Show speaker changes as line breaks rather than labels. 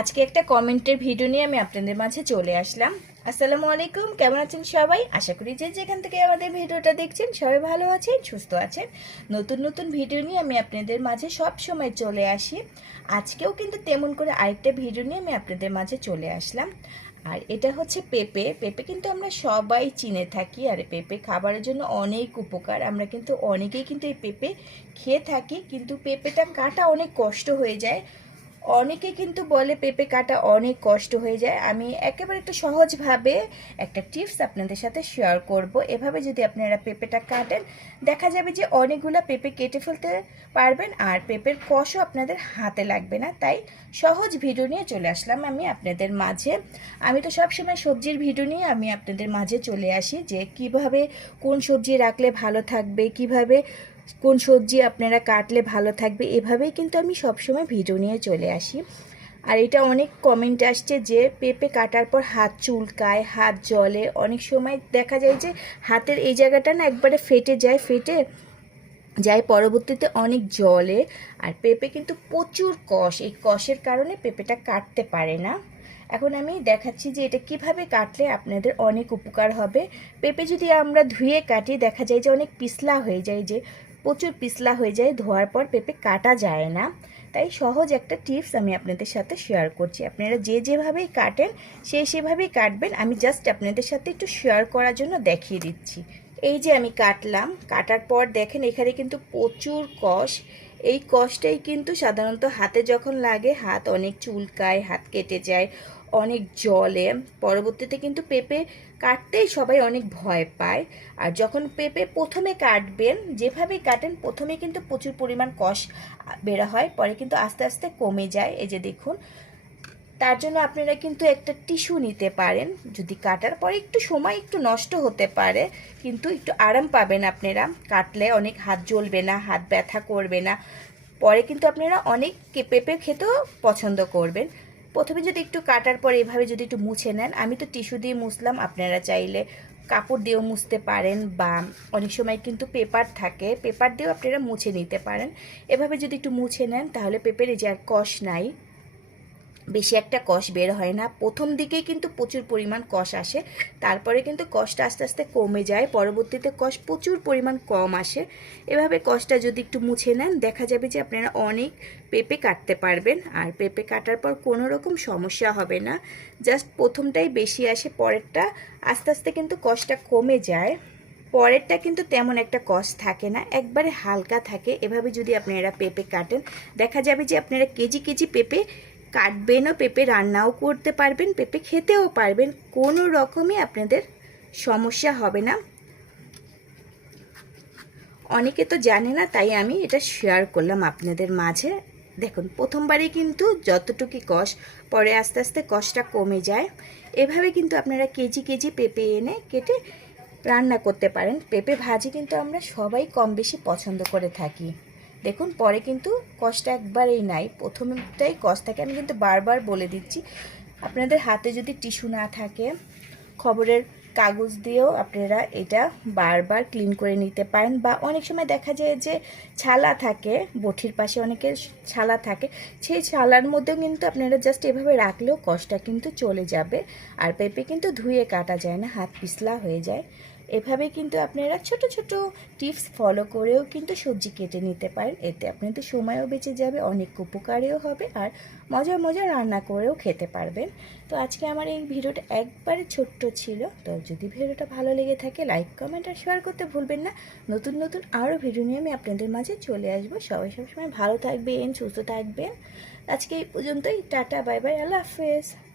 আজকে একটা কমেন্টের ভিডিও নিয়ে আমি আপনাদের মাঝে চলে আসলাম। আসসালামু আলাইকুম, কেমন আছেন সবাই? আশা করি যে যেখান থেকে আমাদের ভিডিওটা দেখছেন, সবাই ভালো আছেন, সুস্থ আছেন। নতুন নতুন ভিডিও নিয়ে আমি আপনাদের মাঝে সব সময় চলে আসি। আজকেও কিন্তু তেমন করে আরেকটা ভিডিও নিয়ে আমি আপনাদের মাঝে চলে আসলাম। আর এটা হচ্ছে পেঁপে। পেঁপে কিন্তু আমরা সবাই চিনে থাকি, আর পেঁপে খাবারের জন্য অনেক উপকার। আমরা কিন্তু অনেকেই কিন্তু এই পেঁপে খেয়ে থাকি, কিন্তু পেঁপেটা কাটা অনেক কষ্ট হয়ে যায়। অনেকে কিন্তু বলে পেঁপে কাটা অনেক কষ্ট হয়ে যায়। আমি একেবারে একটু সহজভাবে একটা টিপস আপনাদের সাথে শেয়ার করব। এভাবে যদি আপনারা পেঁপেটা কাটেন, দেখা যাবে যে অনেকগুলো পেঁপে কেটে ফেলতে পারবেন আর পেঁপের কষও আপনাদের হাতে লাগবে না। তাই সহজ ভিডিও নিয়ে চলে আসলাম আমি আপনাদের মাঝে। আমি তো সবসময় সবজির ভিডিও নিয়ে আমি আপনাদের মাঝে চলে আসি যে কীভাবে, কোন সবজি রাখলে ভালো থাকবে, কীভাবে কোন সবজি আপনারা কাটলে ভালো থাকবে, এভাবেই কিন্তু আমি সবসময় ভিডিও নিয়ে চলে আসি। আর এটা অনেক কমেন্ট আসছে যে, পেঁপে কাটার পর হাত চুলকায়, হাত জলে অনেক সময় দেখা যায় যে, হাতের এই জায়গাটা না একবারে ফেটে যায় ফেটে যায়, পরবর্তীতে অনেক জলে আর পেঁপে কিন্তু প্রচুর কষ, এই কষের কারণে পেঁপেটা কাটতে পারে না। এখন আমি দেখাচ্ছি যে, এটা কীভাবে কাটলে আপনাদের অনেক উপকার হবে। পেঁপে যদি আমরা ধুয়ে কাটি, দেখা যায় যে অনেক পিছলা হয়ে যায় যে প্রচুর পিছলা হয়ে যায়, ধোয়ার পর পেঁপে কাটা যায় না। তাই সহজ একটা টিপস আমি আপনাদের সাথে শেয়ার করছি। আপনারা যে যেভাবেই কাটেন সেই সেভাবেই কাটবেন। আমি জাস্ট আপনাদের সাথে একটু শেয়ার করার জন্য দেখিয়ে দিচ্ছি। এই যে আমি কাটলাম, কাটার পর দেখেন এখানে কিন্তু প্রচুর কষ। এই কষটাই কিন্তু সাধারণত হাতে যখন লাগে, হাত অনেক চুলকায়, হাত কেটে যায়, অনেক জলে। পরবর্তীতে কিন্তু পেঁপে কাটতেই সবাই অনেক ভয় পায়। আর যখন পেঁপে প্রথমে কাটবেন যেভাবে কাটেন, প্রথমে কিন্তু প্রচুর পরিমাণ কষ বেরা হয়, পরে কিন্তু আস্তে আস্তে কমে যায়। এই যে দেখুন তার জন্য আপনারা কিন্তু একটা টিস্যু নিতে পারেন। যদি কাটার পরে একটু সময় একটু নষ্ট হতে পারে, কিন্তু একটু আরাম পাবেন আপনারা। কাটলে অনেক হাত জ্বলবে না, হাত ব্যথা করবে না। পরে কিন্তু আপনারা অনেক পেঁপে খেতেও পছন্দ করবেন। প্রথমে যদি একটু কাটার পর এভাবে যদি একটু মুছে নেন, আমি তো টিস্যু দিয়ে মুছলাম, আপনারা চাইলে কাপড় দিয়েও মুছতে পারেন বা অনেক সময় কিন্তু পেপার থাকে, পেপার দিয়েও আপনারা মুছে নিতে পারেন। এভাবে যদি একটু মুছে নেন, তাহলে পেঁপের এই যে আর কষ নাই বেশি একটা কষ বের হয় না। প্রথম দিকেই কিন্তু প্রচুর পরিমাণ কষ আসে, তারপরে কিন্তু কষটা আস্তে আস্তে কমে যায়। পরবর্তীতে কষ প্রচুর পরিমাণ কম আসে। এভাবে কষটা যদি একটু মুছে নেন, দেখা যাবে যে আপনারা অনেক পেঁপে কাটতে পারবেন। আর পেঁপে কাটার পর কোনো রকম সমস্যা হবে না। জাস্ট প্রথমটাই বেশি আসে, পরেরটা আস্তে আস্তে কিন্তু কষটা কমে যায়। পরেরটা কিন্তু তেমন একটা কষ থাকে না, একবারে হালকা থাকে। এভাবে যদি আপনারা পেঁপে কাটেন, দেখা যাবে যে আপনারা কেজি কেজি পেঁপে কাটবেনও, পেঁপে রান্নাও করতে পারবেন, পেঁপে খেতেও পারবেন, কোনো রকমই আপনাদের সমস্যা হবে না। অনেকে তো জানে না, তাই আমি এটা শেয়ার করলাম আপনাদের মাঝে। দেখুন প্রথমবারে কিন্তু যতটুকু কষ, পরে আস্তে আস্তে কষটা কমে যায়। এভাবে কিন্তু আপনারা কেজি কেজি পেঁপে এনে কেটে রান্না করতে পারেন। পেঁপে ভাজি কিন্তু আমরা সবাই কম বেশি পছন্দ করে থাকি। দেখুন, পরে কিন্তু কষটা একবারেই নাই। প্রথমটাই কষ থাকে। আমি কিন্তু বারবার বলে দিচ্ছি, আপনাদের হাতে যদি টিস্যু না থাকে, খবরের কাগজ দিয়েও আপনারা এটা বারবার ক্লিন করে নিতে পারেন বা অনেক সময় দেখা যায় যে ছালা থাকে বঠির পাশে অনেকের ছালা থাকে, সেই ছালার মধ্যেও কিন্তু আপনারা জাস্ট এভাবে রাখলেও কষটা কিন্তু চলে যাবে। আর পেঁপে কিন্তু ধুয়ে কাটা যায় না, হাত পিছলা হয়ে যায়। এভাবে কিন্তু আপনারা ছোট ছোট টিপস ফলো করেও কিন্তু সবজি কেটে নিতে পারেন। এতে আপনাদের সময়ও বেঁচে যাবে, অনেক উপকারেও হবে আর মজার মজার রান্না করেও খেতে পারবেন। তো আজকে আমার এই ভিডিওটা একবারে ছোট্ট ছিল। তো যদি ভিডিওটা ভালো লেগে থাকে লাইক কমেন্ট আর শেয়ার করতে ভুলবেন না। নতুন নতুন আরও ভিডিও নিয়ে আমি আপনাদের মাঝে চলে আসব। সবাই সবসময় ভালো থাকবেন, সুস্থ থাকবেন। আজকে এই পর্যন্তই। টাটা বাই বাই আল্লাহ হাফেজ।